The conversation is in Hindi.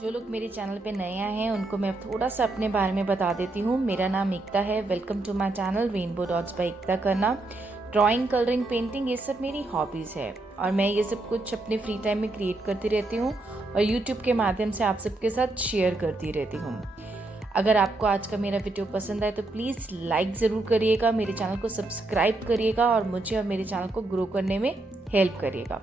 जो लोग मेरे चैनल पे नए आए हैं उनको मैं थोड़ा सा अपने बारे में बता देती हूँ। मेरा नाम एकता है। Welcome to my channel rainbow dots by Ekta Khanna. Drawing, colouring, painting, ये सब मेरी हॉबीज़ है और मैं ये सब कुछ अपने फ्री टाइम में क्रिएट करती रहती हूँ और यूट्यूब के माध्यम से आप सबके साथ शेयर करती रहती हूँ। अगर आपको आज का मेरा वीडियो पसंद आए तो प्लीज़ लाइक ज़रूर करिएगा, मेरे चैनल को सब्सक्राइब करिएगा और मुझे और मेरे चैनल को ग्रो करने में हेल्प करिएगा।